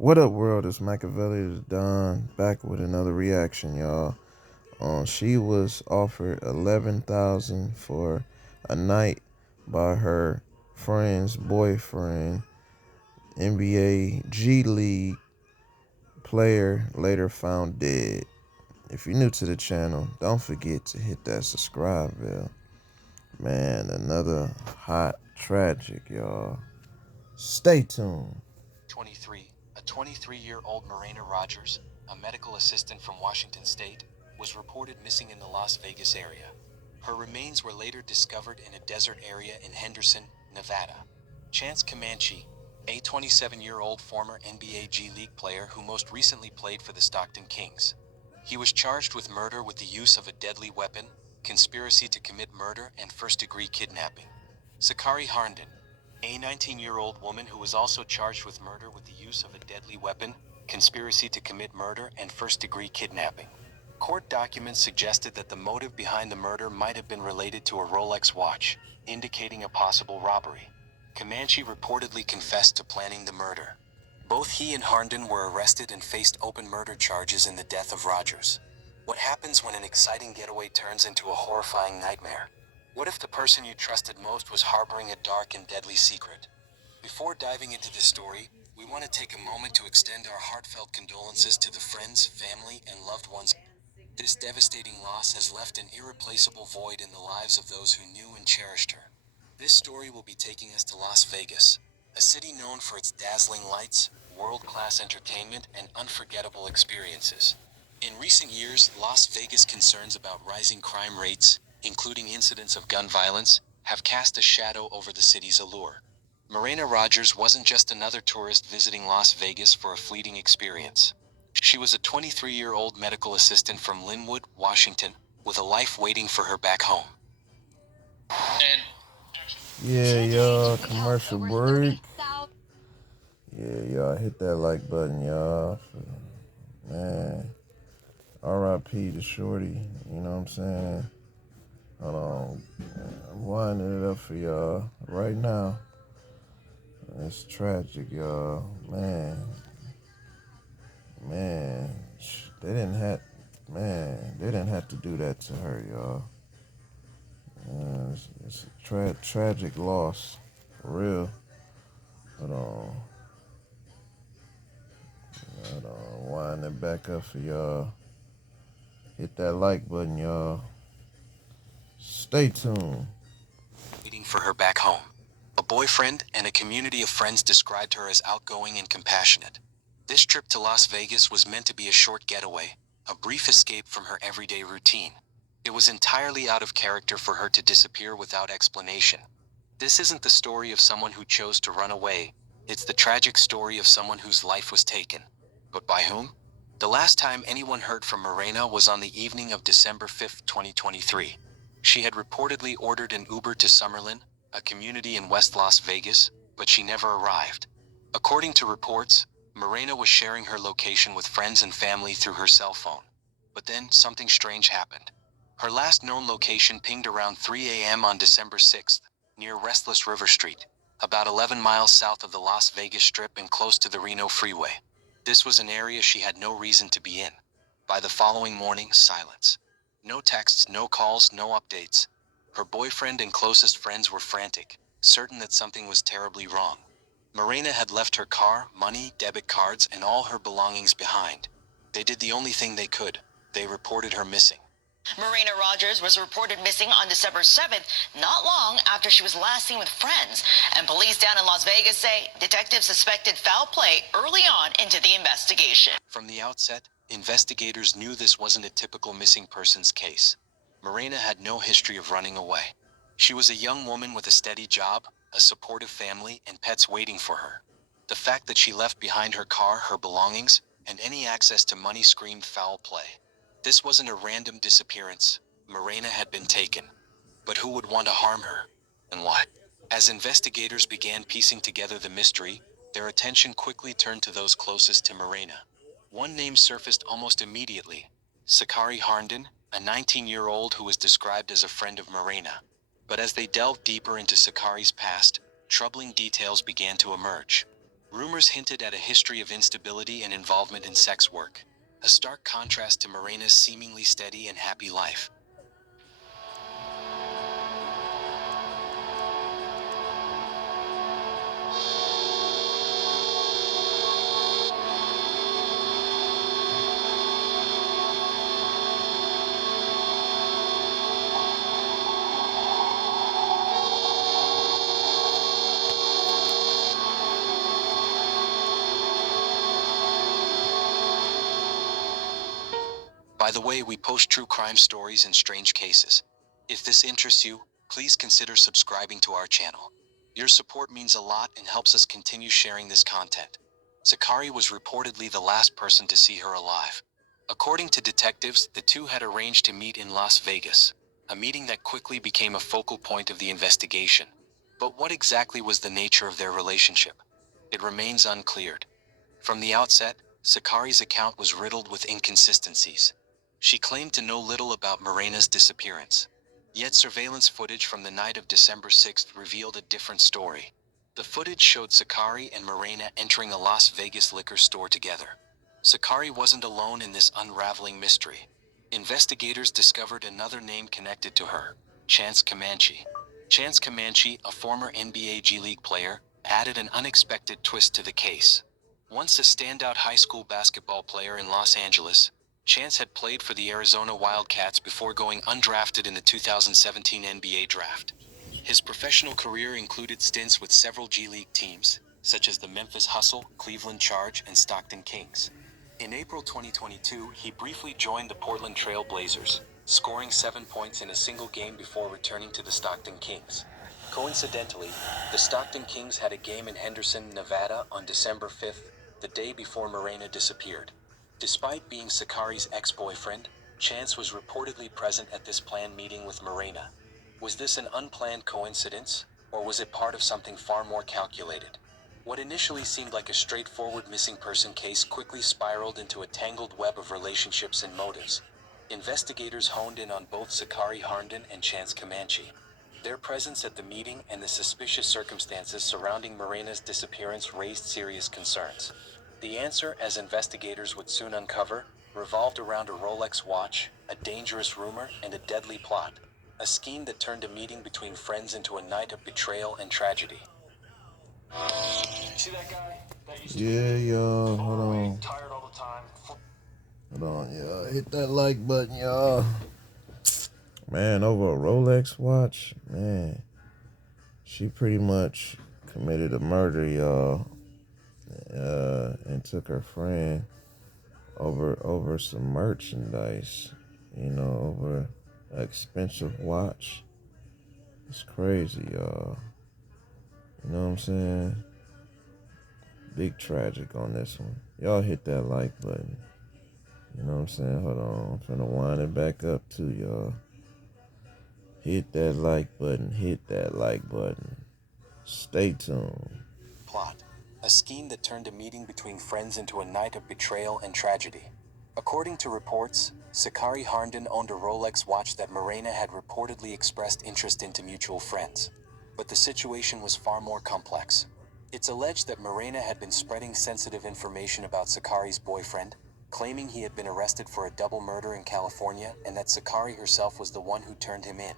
What up, world? It's Machiavelli the Don back with another reaction, y'all. She was offered 11,000 for a night by her friend's boyfriend, NBA G League player, later found dead. If you're new to the channel, don't forget to hit that subscribe bell. Man, another hot tragic, y'all. Stay tuned. 23, a 23-year-old Marayna Rogers, a medical assistant from Washington State, was reported missing in the Las Vegas area. Her remains were later discovered in a desert area in Henderson, Nevada. Chance Comanche, a 27-year-old former NBA G League player who most recently played for the Stockton Kings. He was charged with murder with the use of a deadly weapon, conspiracy to commit murder, and first-degree kidnapping. Sakari Harnden, a 19-year-old woman who was also charged with murder with the use of a deadly weapon, conspiracy to commit murder, and first-degree kidnapping. Court documents suggested that the motive behind the murder might have been related to a Rolex watch, indicating a possible robbery. Comanche reportedly confessed to planning the murder. Both he and Harnden were arrested and faced open murder charges in the death of Rogers. What happens when an exciting getaway turns into a horrifying nightmare? What if the person you trusted most was harboring a dark and deadly secret? Before diving into this story, we want to take a moment to extend our heartfelt condolences to the friends, family, and loved ones. This devastating loss has left an irreplaceable void in the lives of those who knew and cherished her. This story will be taking us to Las Vegas, a city known for its dazzling lights, world-class entertainment, and unforgettable experiences. In recent years, Las Vegas' concerns about rising crime rates, including incidents of gun violence, have cast a shadow over the city's allure. Marayna Rogers wasn't just another tourist visiting Las Vegas for a fleeting experience. She was a 23-year-old medical assistant from Linwood, Washington, with a life waiting for her back home. Yeah, y'all, commercial break. Yeah, y'all, hit that like button, y'all. Man, RIP to Shorty, you know what I'm saying? Hold on, I'm winding it up for y'all right now. It's tragic, y'all. Man, they didn't have, they didn't have to do that to her, y'all. It's a tragic loss, for real. Hold on, wind it back up for y'all. Hit that like button, y'all. Stay tuned. Waiting for her back home. A boyfriend and a community of friends described her as outgoing and compassionate. This trip to Las Vegas was meant to be a short getaway, a brief escape from her everyday routine. It was entirely out of character for her to disappear without explanation. This isn't the story of someone who chose to run away. It's the tragic story of someone whose life was taken. But by whom? The last time anyone heard from Marayna was on the evening of December 5, 2023. She had reportedly ordered an Uber to Summerlin, a community in West Las Vegas, but she never arrived. According to reports, Marayna was sharing her location with friends and family through her cell phone. But then something strange happened. Her last known location pinged around 3 a.m. on December 6th, near Restless River Street, about 11 miles south of the Las Vegas Strip and close to the Reno Freeway. This was an area she had no reason to be in. By the following morning, silence. No texts, no calls, no updates. Her boyfriend and closest friends were frantic, certain that something was terribly wrong. Marayna had left her car, money, debit cards, and all her belongings behind. They did the only thing they could. They reported her missing. Marayna Rogers was reported missing on December 7th, not long after she was last seen with friends. And police down in Las Vegas say detectives suspected foul play early on into the investigation. From the outset, investigators knew this wasn't a typical missing persons case. Marayna had no history of running away. She was a young woman with a steady job, a supportive family, and pets waiting for her. The fact that she left behind her car, her belongings, and any access to money screamed foul play. This wasn't a random disappearance. Marayna had been taken. But who would want to harm her? And why? As investigators began piecing together the mystery, their attention quickly turned to those closest to Marayna. One name surfaced almost immediately: Sakari Harnden, a 19-year-old who was described as a friend of Marayna. But as they delved deeper into Sakari's past, troubling details began to emerge. Rumors hinted at a history of instability and involvement in sex work, a stark contrast to Marayna's seemingly steady and happy life. By the way, we post true crime stories and strange cases. If this interests you, please consider subscribing to our channel. Your support means a lot and helps us continue sharing this content. Sakari was reportedly the last person to see her alive. According to detectives, the two had arranged to meet in Las Vegas, a meeting that quickly became a focal point of the investigation. But what exactly was the nature of their relationship? It remains uncleared. From the outset, Sakari's account was riddled with inconsistencies. She claimed to know little about Marayna's disappearance. Yet surveillance footage from the night of December 6th revealed a different story. The footage showed Sakari and Marayna entering a Las Vegas liquor store together. Sakari wasn't alone in this unraveling mystery. Investigators discovered another name connected to her, Chance Comanche. Chance Comanche, a former NBA G League player, added an unexpected twist to the case. Once a standout high school basketball player in Los Angeles, Chance had played for the Arizona Wildcats before going undrafted in the 2017 NBA draft. His professional career included stints with several G League teams, such as the Memphis Hustle, Cleveland Charge, and Stockton Kings. In April 2022, he briefly joined the Portland Trail Blazers, scoring 7 points in a single game before returning to the Stockton Kings. Coincidentally, the Stockton Kings had a game in Henderson, Nevada on December 5th, the day before Marayna disappeared. Despite being Sakari's ex-boyfriend, Chance was reportedly present at this planned meeting with Marayna. Was this an unplanned coincidence, or was it part of something far more calculated? What initially seemed like a straightforward missing person case quickly spiraled into a tangled web of relationships and motives. Investigators honed in on both Sakari Harnden and Chance Comanche. Their presence at the meeting and the suspicious circumstances surrounding Marayna's disappearance raised serious concerns. The answer, as investigators would soon uncover, revolved around a Rolex watch, a dangerous rumor, and a deadly plot. A scheme that turned a meeting between friends into a night of betrayal and tragedy. See that guy that used to Yeah, y'all. Hold overweight, on. tired all the time? Hold on, y'all. Hit that like button, y'all. Man, over a Rolex watch, man. She pretty much committed a murder, y'all. And took her friend over some merchandise. Over an expensive watch. It's crazy, y'all. You know what I'm saying? Big tragic on this one. Y'all hit that like button. You know what I'm saying? Hold on. I'm finna wind it back up too, y'all. Hit that like button. Hit that like button. Stay tuned. Plot. A scheme that turned a meeting between friends into a night of betrayal and tragedy. According to reports, Sakari Harnden owned a Rolex watch that Marayna had reportedly expressed interest in to mutual friends. But the situation was far more complex. It's alleged that Marayna had been spreading sensitive information about Sakari's boyfriend, claiming he had been arrested for a double murder in California and that Sakari herself was the one who turned him in.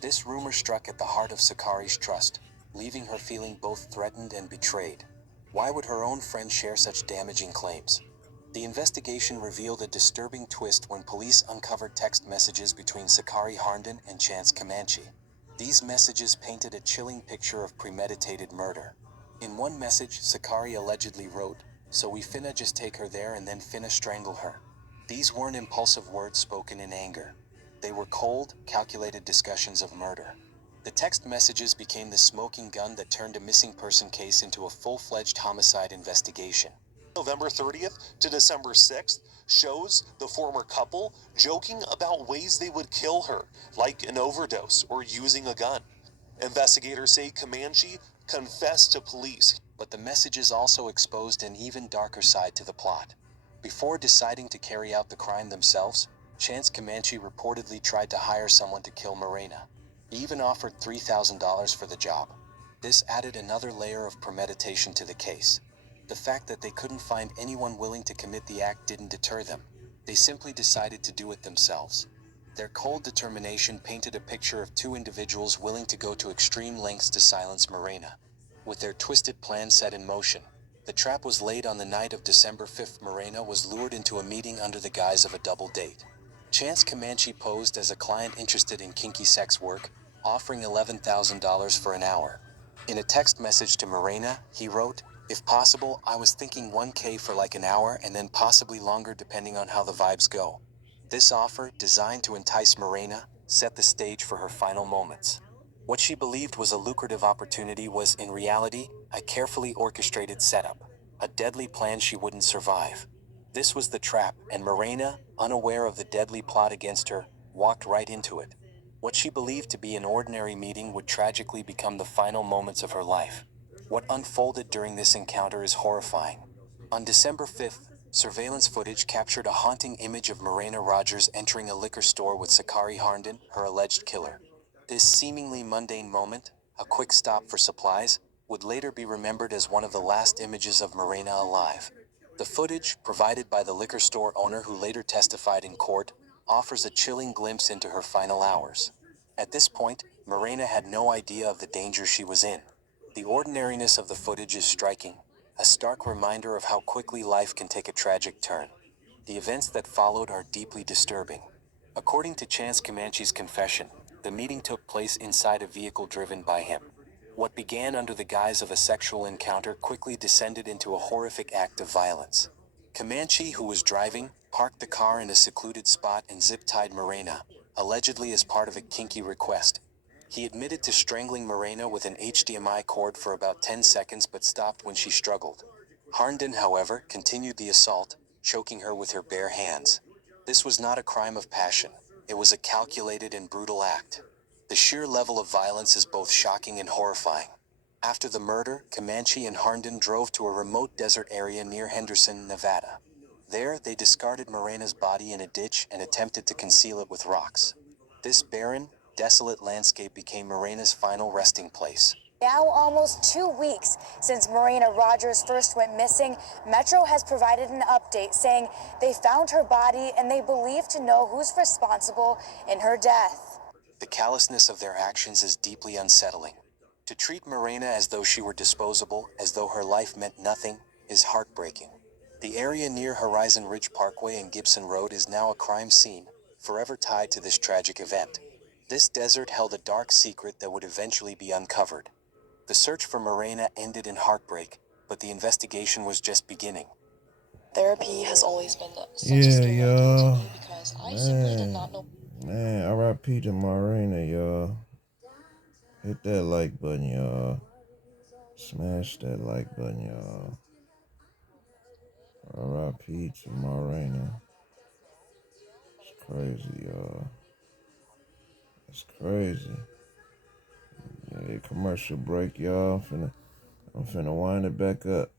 This rumor struck at the heart of Sakari's trust, leaving her feeling both threatened and betrayed. Why would her own friend share such damaging claims? The investigation revealed a disturbing twist when police uncovered text messages between Sakari Harnden and Chance Comanche. These messages painted a chilling picture of premeditated murder. In one message, Sakari allegedly wrote, "So we finna just take her there and then finna strangle her." These weren't impulsive words spoken in anger. They were cold, calculated discussions of murder. The text messages became the smoking gun that turned a missing person case into a full-fledged homicide investigation. November 30th to December 6th shows the former couple joking about ways they would kill her, like an overdose or using a gun. Investigators say Comanche confessed to police. But the messages also exposed an even darker side to the plot. Before deciding to carry out the crime themselves, Chance Comanche reportedly tried to hire someone to kill Marayna. He even offered $3,000 for the job. This added another layer of premeditation to the case. The fact that they couldn't find anyone willing to commit the act didn't deter them. They simply decided to do it themselves. Their cold determination painted a picture of two individuals willing to go to extreme lengths to silence Marayna. With their twisted plan set in motion, the trap was laid on the night of December 5th. Marayna was lured into a meeting under the guise of a double date. Chance Comanche posed as a client interested in kinky sex work, offering $11,000 for an hour. In a text message to Marayna, he wrote, "If possible, I was thinking 1K for like an hour and then possibly longer depending on how the vibes go." This offer, designed to entice Marayna, set the stage for her final moments. What she believed was a lucrative opportunity was, in reality, a carefully orchestrated setup, a deadly plan she wouldn't survive. This was the trap, and Marayna, unaware of the deadly plot against her, walked right into it. What she believed to be an ordinary meeting would tragically become the final moments of her life. What unfolded during this encounter is horrifying. On December 5th, surveillance footage captured a haunting image of Marayna Rogers entering a liquor store with Sakari Harnden, her alleged killer. This seemingly mundane moment, a quick stop for supplies, would later be remembered as one of the last images of Marayna alive. The footage, provided by the liquor store owner who later testified in court, offers a chilling glimpse into her final hours. At this point, Marayna had no idea of the danger she was in. The ordinariness of the footage is striking, a stark reminder of how quickly life can take a tragic turn. The events that followed are deeply disturbing. According to Chance Comanche's confession, the meeting took place inside a vehicle driven by him. What began under the guise of a sexual encounter quickly descended into a horrific act of violence. Comanche, who was driving, parked the car in a secluded spot and zip-tied Marayna, allegedly as part of a kinky request. He admitted to strangling Marayna with an HDMI cord for about 10 seconds but stopped when she struggled. Harnden, however, continued the assault, choking her with her bare hands. This was not a crime of passion. It was a calculated and brutal act. The sheer level of violence is both shocking and horrifying. After the murder, Comanche and Harnden drove to a remote desert area near Henderson, Nevada. There, they discarded Marayna's body in a ditch and attempted to conceal it with rocks. This barren, desolate landscape became Marayna's final resting place. Now almost 2 weeks since Marayna Rogers first went missing, Metro has provided an update saying they found her body and they believe to know who's responsible in her death. The callousness of their actions is deeply unsettling. To treat Marayna as though she were disposable, as though her life meant nothing, is heartbreaking. The area near Horizon Ridge Parkway and Gibson Road is now a crime scene, forever tied to this tragic event. This desert held a dark secret that would eventually be uncovered. The search for Marayna ended in heartbreak, but the investigation was just beginning. Therapy has always been such a Yeah, scary idea to y'all. me because I simply did not know. Man, R.I.P. to Marayna, y'all. Hit that like button, y'all. Smash that like button, y'all. R.I.P. to Marayna. It's crazy, y'all. It's crazy. Yeah, commercial break, y'all. I'm finna wind it back up.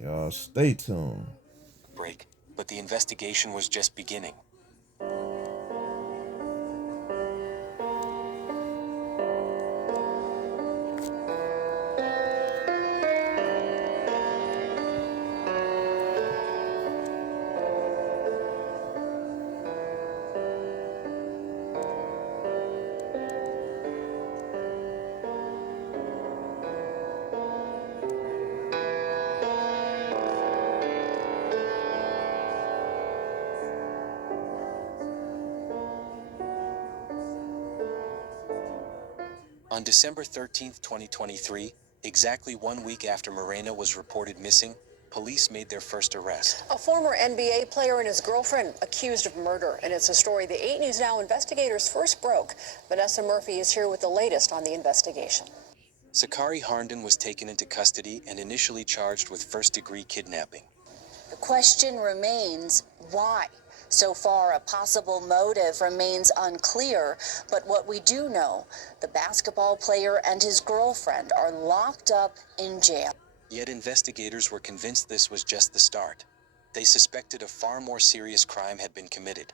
Y'all stay tuned. Break, but the investigation was just beginning. On December 13, 2023, exactly 1 week after Marayna was reported missing, police made their first arrest. A former NBA player and his girlfriend accused of murder, and it's a story the 8 News Now investigators first broke. Vanessa Murphy is here with the latest on the investigation. Sakari Harnden was taken into custody and initially charged with first-degree kidnapping. The question remains, why? So far, a possible motive remains unclear, but what we do know, the basketball player and his girlfriend are locked up in jail. Yet investigators were convinced this was just the start. They suspected a far more serious crime had been committed.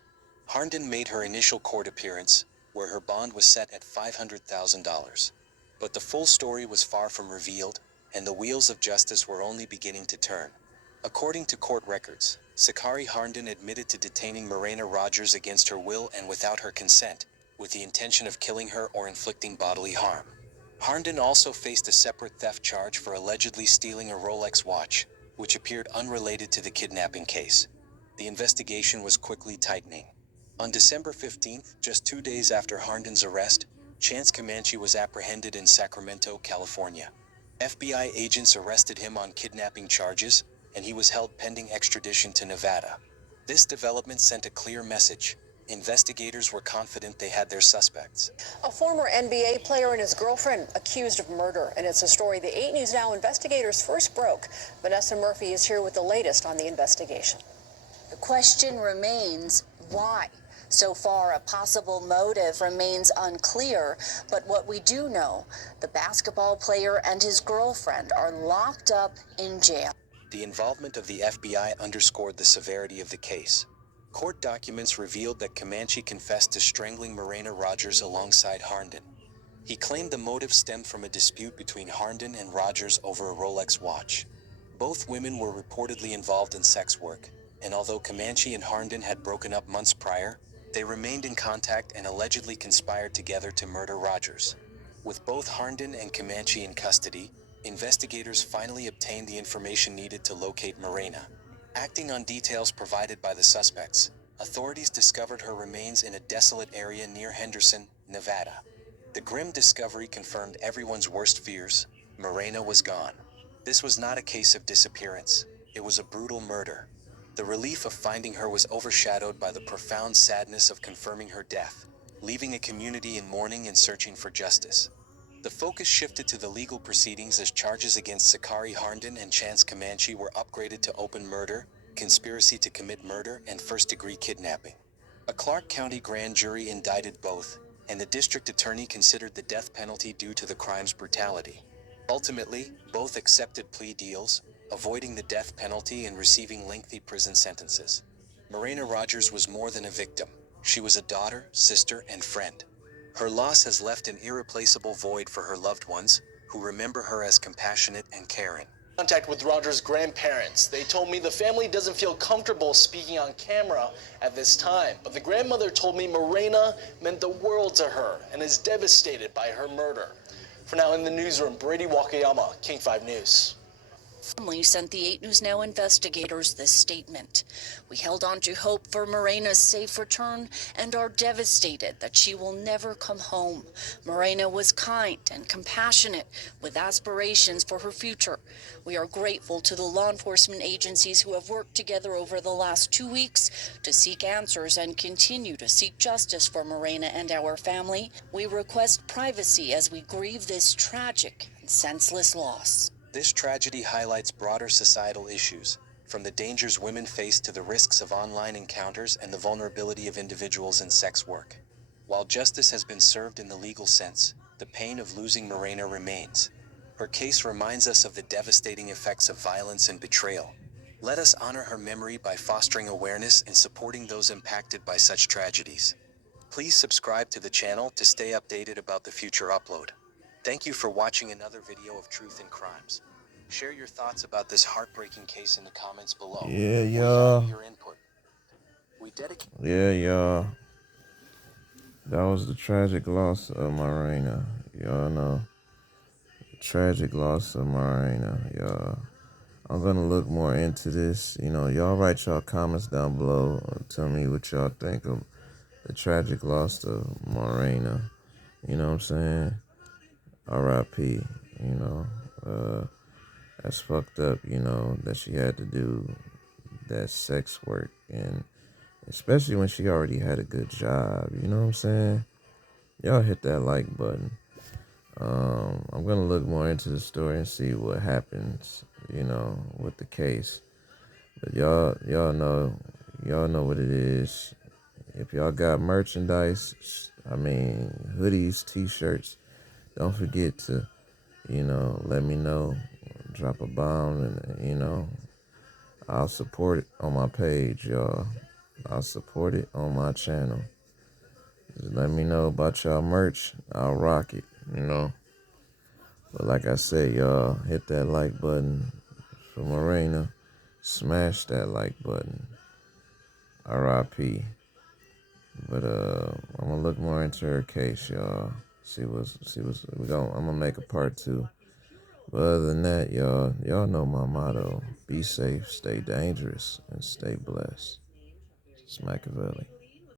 Harnden made her initial court appearance, where her bond was set at $500,000. But the full story was far from revealed. and the wheels of justice were only beginning to turn. According to court records, Sakari Harnden admitted to detaining Marayna Rogers against her will and without her consent, with the intention of killing her or inflicting bodily harm. Harnden also faced a separate theft charge for allegedly stealing a Rolex watch, which appeared unrelated to the kidnapping case. The investigation was quickly tightening. On December 15th, just 2 days after Harnden's arrest, Chance Comanche was apprehended in Sacramento, California. FBI agents arrested him on kidnapping charges, and he was held pending extradition to Nevada. This development sent a clear message. Investigators were confident they had their suspects. A former NBA player and his girlfriend accused of murder, and it's a story the 8 News Now investigators first broke. Vanessa Murphy is here with the latest on the investigation. The question remains, why? So far, a possible motive remains unclear, but what we do know, the basketball player and his girlfriend are locked up in jail. The involvement of the FBI underscored the severity of the case. Court documents revealed that Comanche confessed to strangling Marayna Rogers alongside Harnden. He claimed the motive stemmed from a dispute between Harnden and Rogers over a Rolex watch. Both women were reportedly involved in sex work, and although Comanche and Harnden had broken up months prior, they remained in contact and allegedly conspired together to murder Rogers. With both Harnden and Comanche in custody, investigators finally obtained the information needed to locate Marayna. Acting on details provided by the suspects, authorities discovered her remains in a desolate area near Henderson, Nevada. The grim discovery confirmed everyone's worst fears. Marayna was gone. This was not a case of disappearance. It was a brutal murder. The relief of finding her was overshadowed by the profound sadness of confirming her death, leaving a community in mourning and searching for justice. The focus shifted to the legal proceedings as charges against Sakari Harnden and Chance Comanche were upgraded to open murder, conspiracy to commit murder, and first-degree kidnapping. A Clark County grand jury indicted both, and the district attorney considered the death penalty due to the crime's brutality. Ultimately, both accepted plea deals, avoiding the death penalty and receiving lengthy prison sentences. Marayna Rogers was more than a victim. She was a daughter, sister, and friend. Her loss has left an irreplaceable void for her loved ones, who remember her as compassionate and caring. Contact with Rogers' grandparents. They told me the family doesn't feel comfortable speaking on camera at this time, but the grandmother told me Marayna meant the world to her and is devastated by her murder. For now, in the newsroom, Brady Wakayama, King 5 News. Family sent the 8 News Now investigators this statement. We held on to hope for Marayna's safe return and are devastated that she will never come home. Marayna was kind and compassionate with aspirations for her future. We are grateful to the law enforcement agencies who have worked together over the last 2 weeks to seek answers and continue to seek justice for Marayna and our family. We request privacy as we grieve this tragic and senseless loss. This tragedy highlights broader societal issues, from the dangers women face to the risks of online encounters and the vulnerability of individuals in sex work. While justice has been served in the legal sense, the pain of losing Marayna remains. Her case reminds us of the devastating effects of violence and betrayal. Let us honor her memory by fostering awareness and supporting those impacted by such tragedies. Please subscribe to the channel to stay updated about the future upload. Thank you for watching another video of Truth and Crimes. Share your thoughts about this heartbreaking case in the comments below. Yeah, We y'all. value your input. Yeah, y'all. That was the tragic loss of Marayna. Y'all know. Tragic loss of Marayna, y'all. I'm gonna look more into this. You know, y'all write y'all comments down below. Tell me what y'all think of the tragic loss of Marayna. You know what I'm saying? R.I.P. You know, that's fucked up. You know that she had to do that sex work, and especially when she already had a good job. You know what I'm saying? Y'all hit that like button. I'm gonna look more into the story and see what happens. You know, with the case. But y'all know what it is. If y'all got merchandise, I mean hoodies, t-shirts, don't forget to, let me know. Drop a bomb and, I'll support it on my page, y'all. I'll support it on my channel. Just let me know about y'all merch. I'll rock it, But like I said, y'all, hit that like button for Marayna. Smash that like button. R.I.P. But I'm gonna look more into her case, y'all. I'm gonna make a part 2. But other than that, y'all know my motto: be safe, stay dangerous, and stay blessed. It's Machiavelli.